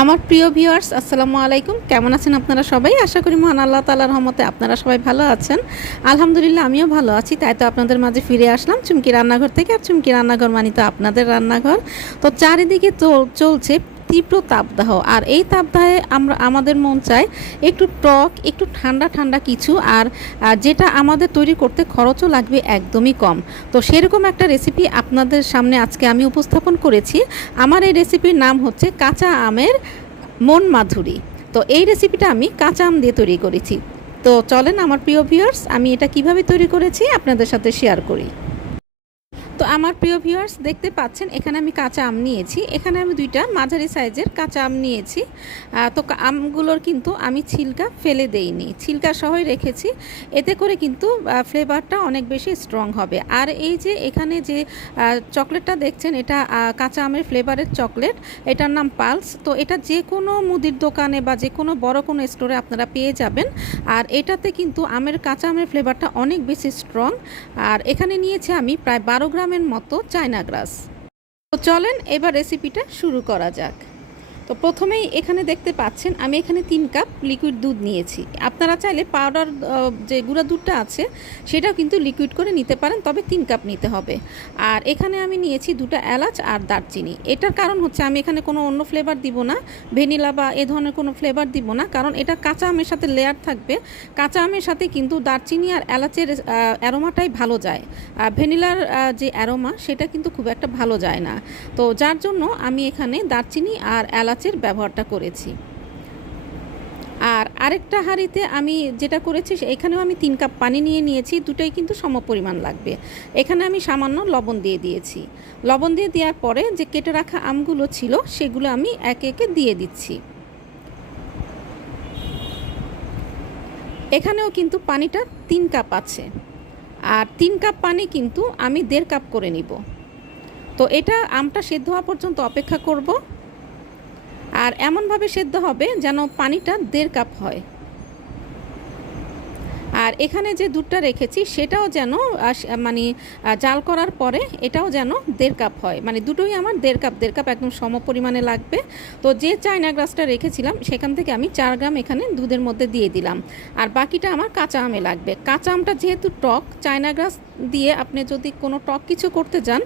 আমার প্রিয় ভিউয়ার্স, আসসালামু আলাইকুম। কেমন আছেন আপনারা সবাই? আশা করি মহান আল্লাহ তালার রহমতে আপনারা সবাই ভালো আছেন। আলহামদুলিল্লাহ, আমিও ভালো আছি। তাই তো আপনাদের মাঝে ফিরে আসলাম চুমকি রান্নাঘর থেকে। আর চুমকি রান্নাঘর মানে তো আপনাদের রান্নাঘর। তো চারিদিকে চল- চলছে তীব্র তাপদাহ। আর এই তাপদাহে আমরা, আমাদের মন চায় একটু টক, একটু ঠান্ডা ঠান্ডা কিছু, আর যেটা আমাদের তৈরি করতে খরচও লাগবে একদমই কম। তো সেরকম একটা রেসিপি আপনাদের সামনে আজকে আমি উপস্থাপন করেছি। আমার এই রেসিপির নাম হচ্ছে কাঁচা আমের মন মাধুরী। তো এই রেসিপিটা আমি কাঁচা আম দিয়ে তৈরি করেছি। তো চলেন, আমার প্রিয় ভিউয়ার্স আমি এটা কীভাবে তৈরি করেছি আপনাদের সাথে শেয়ার করি। তো আমার প্রিয় ভিউয়ার্স দেখতে পাচ্ছেন, এখানে আমি কাঁচা আম নিয়েছি। এখানে আমি দুইটা মাঝারি সাইজের কাঁচা আম নিয়েছি। তো আমগুলোর কিন্তু আমি ছিলকা ফেলে দেইনি। ছিলকা সহই রেখেছি। এতে করে কিন্তু ফ্লেভারটা অনেক বেশি স্ট্রং হবে। আর এই যে এখানে যে চকলেটটা দেখছেন, এটা কাঁচা আমের ফ্লেভারের চকলেট। এটার নাম পালস। তো এটা যে কোনো মুদির দোকানে বা যে কোনো বড় কোনো স্টোরে আপনারা পেয়ে যাবেন। আর এটাতে কিন্তু আমের, কাঁচা আমের ফ্লেভারটা অনেক বেশি স্ট্রং আর এখানে নিয়েছি আমি প্রায় বারো গ্রামের মতো চায়না গ্রাস। তো চলেন এবার রেসিপিটা শুরু করা যাক। তো প্রথমেই এখানে দেখতে পাচ্ছেন, আমি এখানে তিন কাপ লিকুইড দুধ নিয়েছি। আপনারা চাইলে পাউডার যে গুঁড়া দুধটা আছে, সেটাও কিন্তু লিকুইড করে নিতে পারেন, তবে তিন কাপ নিতে হবে। আর এখানে আমি নিয়েছি দুটো এলাচ আর দারচিনি। এটার কারণ হচ্ছে, আমি এখানে কোনো অন্য ফ্লেভার দিব না, ভ্যানিলা বা এ ধরনের কোনো ফ্লেভার দিব না, কারণ এটা কাঁচা আমের সাথে লেয়ার থাকবে। কাঁচা আমের সাথে কিন্তু দারচিনি আর এলাচের অ্যারোমাটাই ভালো যায়। আর ভ্যানিলার যে অ্যারোমা সেটা কিন্তু খুব একটা ভালো যায় না। তো যার জন্য আমি এখানে দারচিনি আর এলাচের ব্যবহারটা করেছি। আর আরেকটা হাঁড়িতে আমি যেটা করেছি, এখানেও আমি তিন কাপ পানি নিয়ে নিয়েছি, দুটোই কিন্তু সমপরিমাণ লাগবে। এখানে আমি সামান্য লবণ দিয়ে দিয়েছি। লবণ দিয়ে দেওয়ার পরে যে কেটে রাখা আমগুলো ছিল, সেগুলো আমি একে একে দিয়ে দিচ্ছি। এখানেও কিন্তু পানিটা তিন কাপ আছে। আর তিন কাপ পানি কিন্তু আমি দেড় কাপ করে নিব। তো এটা আমটা সেদ্ধ হওয়া পর্যন্ত অপেক্ষা করব। আর এমনভাবে সেদ্ধ হবে যেন পানিটা দেড় কাপ হয়। আর এখানে যে দুধটা রেখেছি, সেটাও যেন মানে জাল করার পরে এটাও যেন দেড় কাপ হয়। মানে দুটোই আমার দেড় কাপ দেড় কাপ একদম সম পরিমাণে লাগবে। তো যে চায়না গ্রাসটা রেখেছিলাম, সেখান থেকে আমি চার গ্রাম এখানে দুধের মধ্যে দিয়ে দিলাম। আর বাকিটা আমার কাঁচা আমে লাগবে। কাঁচা আমটা যেহেতু টক, চায়না গ্রাস দিয়ে আপনি যদি কোনো টক কিছু করতে যান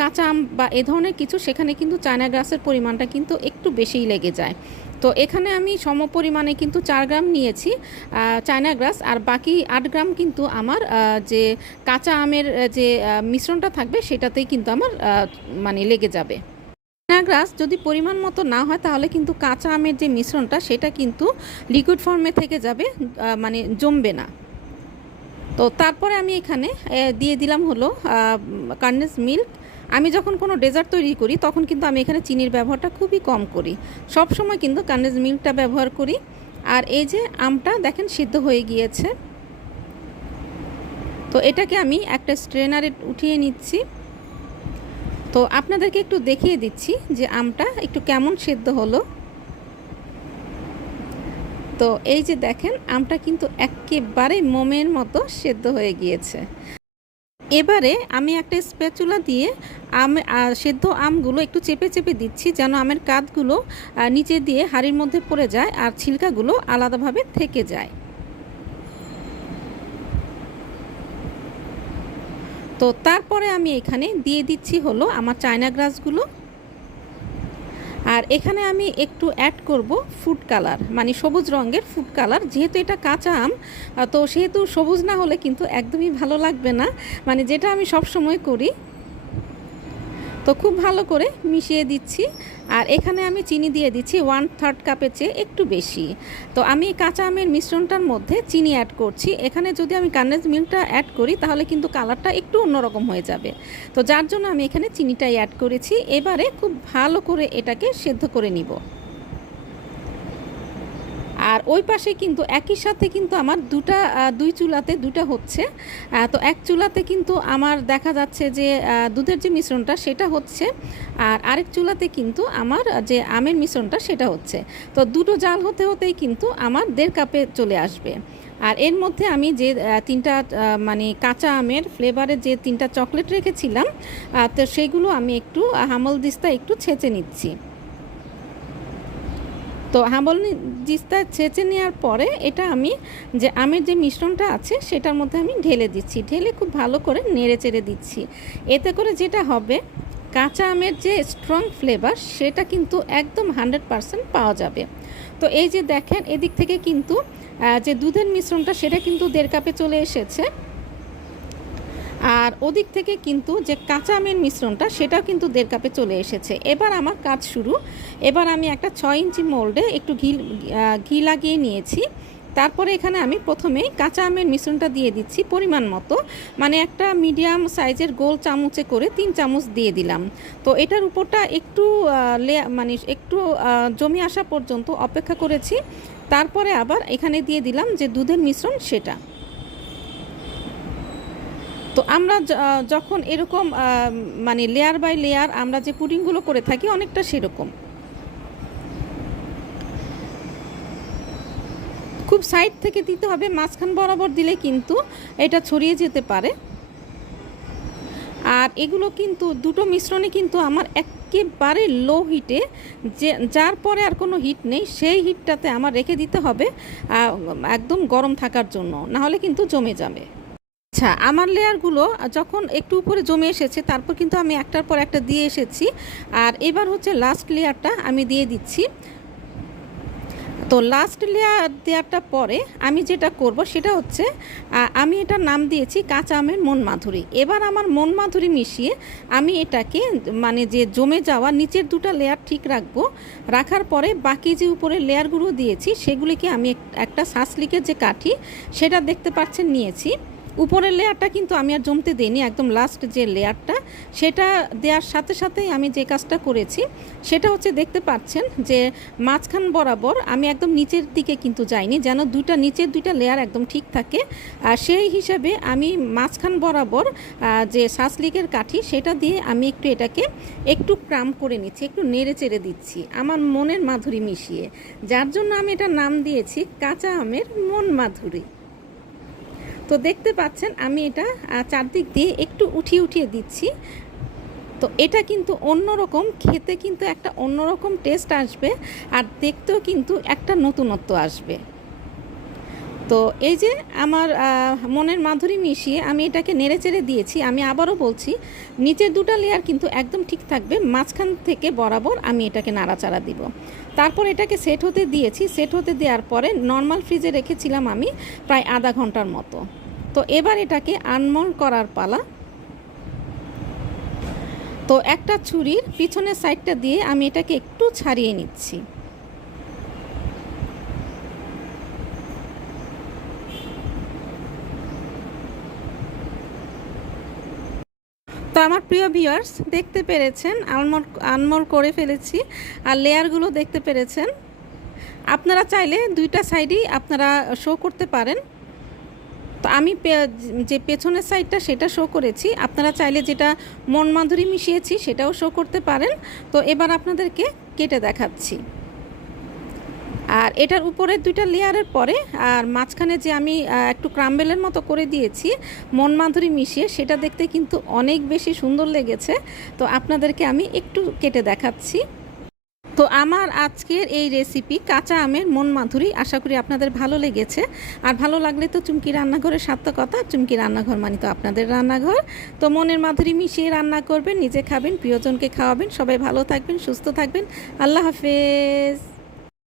কাঁচা আম বা এ ধরনের কিছু, সেখানে কিন্তু চায়না গ্রাসের পরিমাণটা কিন্তু একটু বেশিই লেগে যায়। তো এখানে আমি সম পরিমাণে কিন্তু চার গ্রাম নিয়েছি চায়না গ্রাস, আর বাকি আট গ্রাম কিন্তু আমার যে কাঁচা আমের যে মিশ্রণটা থাকবে সেটাতেই কিন্তু আমার মানে লেগে যাবে। গ্রাস যদি পরিমাণ মতো না হয় তাহলে কিন্তু কাঁচা আমের যে মিশ্রণটা সেটা কিন্তু লিকুইড ফর্মে থেকে যাবে মানে জমবে না। তো তারপরে আমি এখানে দিয়ে দিলাম হলো কার্নেস মিল্ক আমি যখন কোনো ডেজার্ট তৈরি করি, তখন কিন্তু আমি এখানে চিনির ব্যবহারটা খুবই কম করি। সব সময় কিন্তু কানেজ মিল্কটা ব্যবহার করি। আর এই যে আমটা দেখেন সিদ্ধ হয়ে গিয়েছে। তো এটাকে আমি একটা স্ট্রেনারে উঠিয়ে নিচ্ছি। তো আপনাদেরকে একটু দেখিয়ে দিচ্ছি যে আমটা একটু কেমন সেদ্ধ হলো। তো এই যে দেখেন, আমটা কিন্তু একেবারে মোমের মতো সেদ্ধ হয়ে গিয়েছে। এবারে আমি একটা স্প্যাচুলা দিয়ে আম সেদ্ধ আমগুলো একটু চেপে চেপে দিচ্ছি যেন আমের কাঁধগুলো নিচে দিয়ে হাড়ির মধ্যে পড়ে যায় আর ছিলকাগুলো আলাদাভাবে থেকে যায়। তো তারপরে আমি এখানে দিয়ে দিচ্ছি হলো আমার চায়না গ্রাসগুলো। আর এখানে আমি একটু অ্যাড করব ফুড কালার মানে সবুজ রঙের ফুড কালার যেহেতু এটা কাঁচা আম, তো সেহেতু সবুজ না হলে কিন্তু একদমই ভালো লাগবে না। মানে যেটা আমি সব সময় করি তো খুব ভালো করে মিশিয়ে দিচ্ছি। আর এখানে আমি চিনি দিয়ে দিচ্ছি ওয়ান থার্ড কাপের চেয়ে একটু বেশি। তো আমি কাঁচা আমের মিশ্রণটার মধ্যে চিনি অ্যাড করছি। এখানে যদি আমি কান্ডেন্স মিল্কটা অ্যাড করি, তাহলে কিন্তু কালারটা একটু অন্যরকম হয়ে যাবে। তো যার জন্য আমি এখানে চিনিটাই অ্যাড করেছি। এবারে খুব ভালো করে এটাকে সেদ্ধ করে নিব। আর ওই পাশে কিন্তু একই সাথে কিন্তু আমার দুটা দুই চুলাতে দুটা হচ্ছে। তো এক চুলাতে কিন্তু আমার দেখা যাচ্ছে যে দুধের যে মিশ্রণটা সেটা হচ্ছে আর আরেক চুলাতে কিন্তু আমার যে আমের মিশ্রণটা সেটা হচ্ছে। তো দুটো জাল হতে হতেই কিন্তু আমার দেড় কাপে চলে আসবে। আর এর মধ্যে আমি যে তিনটা মানে কাঁচা আমের ফ্লেভারের যে তিনটা চকলেট রেখেছিলাম তো সেগুলো আমি একটু হামল দিস্তা একটু ছেঁচে নিচ্ছি। তো হাবল জিস্তা ছেঁচে নেওয়ার পরে এটা আমি যে আমের যে মিশ্রণটা আছে সেটার মধ্যে আমি ঢেলে দিচ্ছি। ঢেলে খুব ভালো করে নেড়ে চেড়ে দিচ্ছি। এতে করে যেটা হবে, কাঁচা আমের যে স্ট্রং ফ্লেভার সেটা কিন্তু একদম হান্ড্রেড পারসেন্ট পাওয়া যাবে। তো এই যে দেখেন, এদিক থেকে কিন্তু যে দুধের মিশ্রণটা সেটা কিন্তু দেড় কাপে চলে এসেছে। আর ওদিক থেকে কিন্তু যে কাঁচা আমের মিশ্রণটা, সেটাও কিন্তু দেড় কাপে চলে এসেছে। এবার আমার কাজ শুরু। এবার আমি একটা ছয় ইঞ্চি মোল্ডে একটু ঘি ঘি লাগিয়ে নিয়েছি। তারপরে এখানে আমি প্রথমেই কাঁচা আমের মিশ্রণটা দিয়ে দিচ্ছি পরিমাণ মতো। মানে একটা মিডিয়াম সাইজের গোল চামচে করে তিন চামচ দিয়ে দিলাম। তো এটার উপরটা একটু লে- মানে একটু জমি আসা পর্যন্ত অপেক্ষা করেছি। তারপরে আবার এখানে দিয়ে দিলাম যে দুধের মিশ্রণ, সেটা। তো আমরা যখন এরকম মানে লেয়ার বাই লেয়ার আমরা যে পুডিংগুলো করে থাকি অনেকটা সেরকম। খুব সাইড থেকে দিতে হবে, মাঝখান বরাবর দিলে কিন্তু এটা ছড়িয়ে যেতে পারে। আর এগুলো কিন্তু, দুটো মিশ্রণে কিন্তু আমার একেবারে লো হিটে যে, যার পরে আর কোনো হিট নেই, সেই হিটটাতে আমার রেখে দিতে হবে একদম গরম থাকার জন্য। নাহলে কিন্তু জমে যাবে। আচ্ছা আমার লেয়ারগুলো যখন একটু উপরে জমে এসেছে, তারপর কিন্তু আমি একটার পর একটা দিয়ে এসেছি। আর এবার হচ্ছে লাস্ট লেয়ারটা আমি দিয়ে দিচ্ছি। তো লাস্ট লেয়ার দেওয়ারটা পরে আমি যেটা করব, সেটা হচ্ছে আমি এটার নাম দিয়েছি কাঁচা আমের মন মাধুরী। এবার আমার মন মাধুরী মিশিয়ে আমি এটাকে মানে যে জমে যাওয়া নিচের দুটো লেয়ার ঠিক রাখব। রাখার পরে বাকি যে উপরে লেয়ারগুলো দিয়েছি, সেগুলিকে আমি এক- একটা শাঁসলিকের যে কাঠি, সেটা দেখতে পাচ্ছেন নিয়েছি। উপরের লেয়ারটা কিন্তু আমি আর জমতে দিইনি, একদম লাস্ট যে লেয়ারটা সেটা দেওয়ার সাথে সাথেই আমি যে কাজটা করেছি, সেটা হচ্ছে দেখতে পাচ্ছেন যে মাঝখান বরাবর আমি একদম নিচের দিকে কিন্তু যাইনি, যেন দুইটা, নিচের দুইটা লেয়ার একদম ঠিক থাকে। আর সেই হিসাবে আমি মাঝখান বরাবর যে শাসলিকের কাঠি, সেটা দিয়ে আমি একটু এটাকে একটু ক্রাম করে নিচ্ছি, একটু নেড়ে চেড়ে দিচ্ছি, আমার মনের মাধুরী মিশিয়ে। যার জন্য আমি এটা নাম দিয়েছি কাঁচা আমের মন মাধুরী। তো দেখতে পাচ্ছেন, আমি এটা চারদিক দিয়ে একটু উঠিয়ে উঠিয়ে দিচ্ছি। তো এটা কিন্তু অন্যরকম, খেতে কিন্তু একটা অন্যরকম টেস্ট আসবে আর দেখতেও কিন্তু একটা নতুনত্ব আসবে। তো এই যে আমার মনের মাধুরী মিশিয়ে আমি এটাকে নেড়ে চেড়ে দিয়েছি, আমি আবারও বলছি, নিচের দুটো লেয়ার কিন্তু একদম ঠিক থাকবে, মাঝখান থেকে বরাবর আমি এটাকে নাড়াচাড়া দিব। তারপর এটাকে সেট হতে দিয়েছি। সেট হতে দেওয়ার পরে নর্মাল ফ্রিজে রেখেছিলাম আমি প্রায় আধা ঘণ্টার মতো। তো এবার এটাকে আনমোল্ড করার পালা। তো একটা ছুরির পিছনের সাইডটা দিয়ে আমি এটাকে একটু ছাড়িয়ে নিচ্ছি। তো আমার প্রিয় ভিউয়ার্স দেখতে পেরেছেন, আনমোল আনমোল করে ফেলেছি, আর লেয়ারগুলো দেখতে পেরেছেন। আপনারা চাইলে দুইটা সাইডেই আপনারা শো করতে পারেন। তো আমি যে পেছনের সাইডটা সেটা শো করেছি। আপনারা চাইলে যেটা মন মাধুরী মিশিয়েছি সেটাও শো করতে পারেন। তো এবার আপনাদেরকে কেটে দেখাচ্ছি। আর এটার উপরে দুইটা লেয়ারের পরে আর মাঝখানে যে আমি একটু ক্রাম্বেলের মতো করে দিয়েছি, মন মাধুরী মিশিয়ে, সেটা দেখতে কিন্তু অনেক বেশি সুন্দর লেগেছে। তো আপনাদেরকে আমি একটু কেটে দেখাচ্ছি। তো আমার আজকের এই রেসিপি কাঁচা আমের মন মাধুরী, আশা করি আপনাদের ভালো লেগেছে। আর ভালো লাগলে তো চুমকি রান্নাঘরের সার্থকতা চুমকি রান্নাঘর মানে তো আপনাদের রান্নাঘর। তো মনের মাধুরী মিশিয়ে রান্না করবেন, নিজে খাবেন, প্রিয়জনকে খাওয়াবেন, সবাই ভালো থাকবেন, সুস্থ থাকবেন। আল্লাহ হাফেজ।